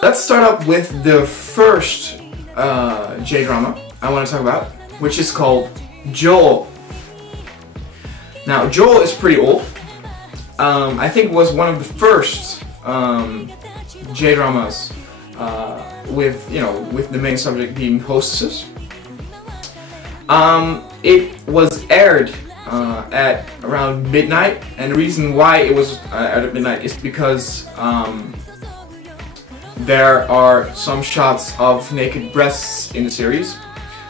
Let's start up with the first J-drama I want to talk about, which is called Gyaru0. Now, Gyaru0 is pretty old. I think it was one of the first J-dramas with the main subject being hostesses. It was aired at around midnight, and the reason why it was at midnight is because there are some shots of naked breasts in the series,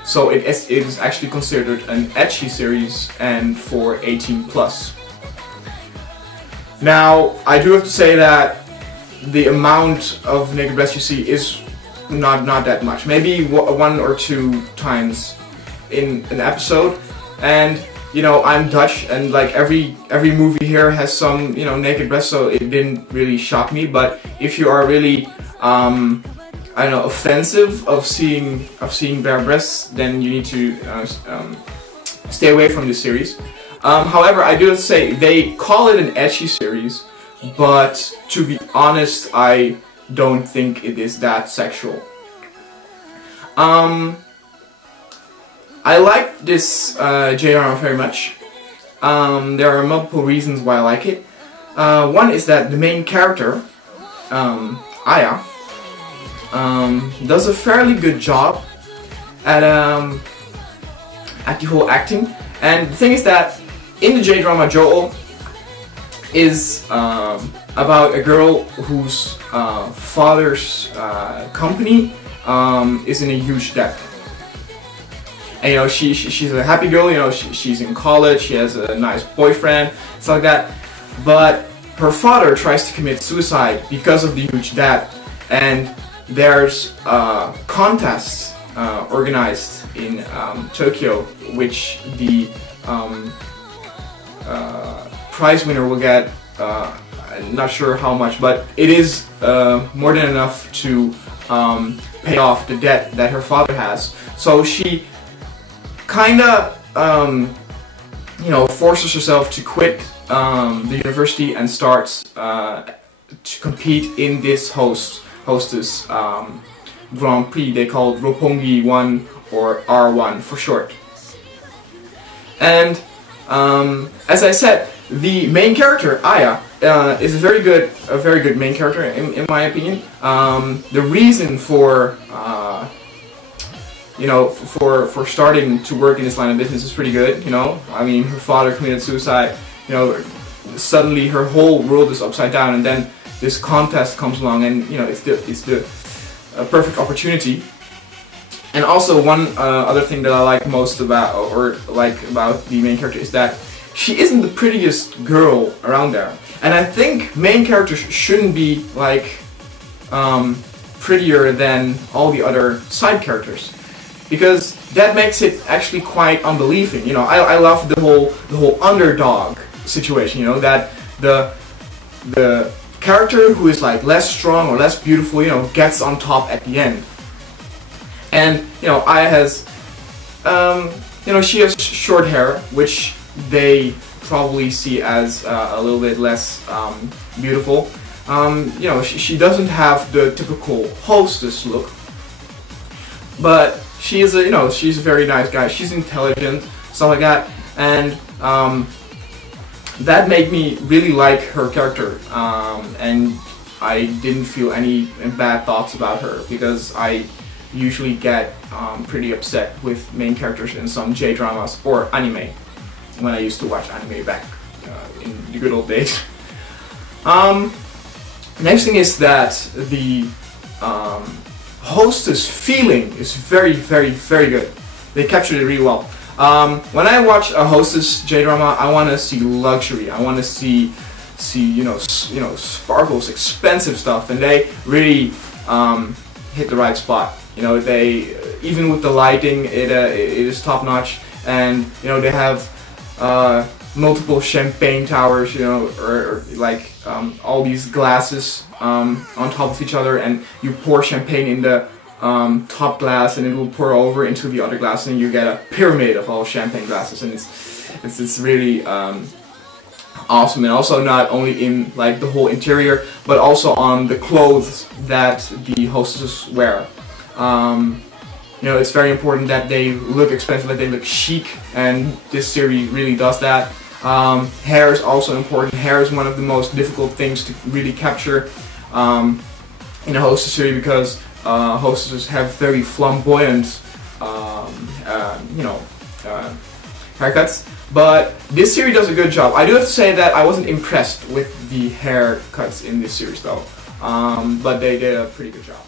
so it is actually considered an ecchi series and for 18+. Now, I do have to say that the amount of naked breasts you see is not that much. Maybe one or two times in an episode, and I'm Dutch, and like every movie here has some naked breasts, so it didn't really shock me. But if you are really I don't know, offensive of seeing bare breasts, then you need to stay away from this series. However, I do have to say they call it an ecchi series, but to be honest, I don't think it is that sexual. I like this J-drama very much. There are multiple reasons why I like it. One is that the main character, Aya, does a fairly good job at the whole acting. And the thing is that in the J-drama, Gyaru0 is about a girl whose father's company is in a huge debt. And she's a happy girl, she's in college, she has a nice boyfriend, stuff like that. But her father tries to commit suicide because of the huge debt, and there's a contest organized in Tokyo, which the prize winner will get, I'm not sure how much, but it is more than enough to pay off the debt that her father has. So she kinda forces herself to quit the university and starts to compete in this Hostess Grand Prix. They call it Roppongi 1 or R1 for short. And as I said, the main character, Aya, is a very good main character in my opinion. The reason for for starting to work in this line of business is pretty good. I mean, her father committed suicide. Suddenly her whole world is upside down, and then this contest comes along, and it's the perfect opportunity. And also one other thing that I like most about the main character is that she isn't the prettiest girl around there, and I think main characters shouldn't be like prettier than all the other side characters, because that makes it actually quite unbelieving. I love the whole underdog situation. That the character who is like less strong or less beautiful, gets on top at the end. And Aya has, she has short hair, which they probably see as a little bit less beautiful. She doesn't have the typical hostess look, but she is she's a very nice guy. She's intelligent, stuff like that, and that made me really like her character, and I didn't feel any bad thoughts about her, because I usually get pretty upset with main characters in some J-dramas or anime when I used to watch anime back in the good old days. Next thing is that the Hostess feeling is very, very, very good. They captured it really well. When I watch a Hostess J-drama, I want to see luxury. I want to see sparkles, expensive stuff, and they really hit the right spot. You know, they, even with the lighting, it is top notch, and you know, they have multiple champagne towers, you know, or like all these glasses on top of each other, and you pour champagne in the top glass, and it will pour over into the other glass, and you get a pyramid of all champagne glasses, and it's really awesome. And also not only in like the whole interior, but also on the clothes that the hostesses wear. You know, it's very important that they look expensive, that they look chic, and this series really does that. Hair is also important. Hair is one of the most difficult things to really capture in a hostess series, because hostesses have very flamboyant, haircuts. But this series does a good job. I do have to say that I wasn't impressed with the haircuts in this series though, but they did a pretty good job.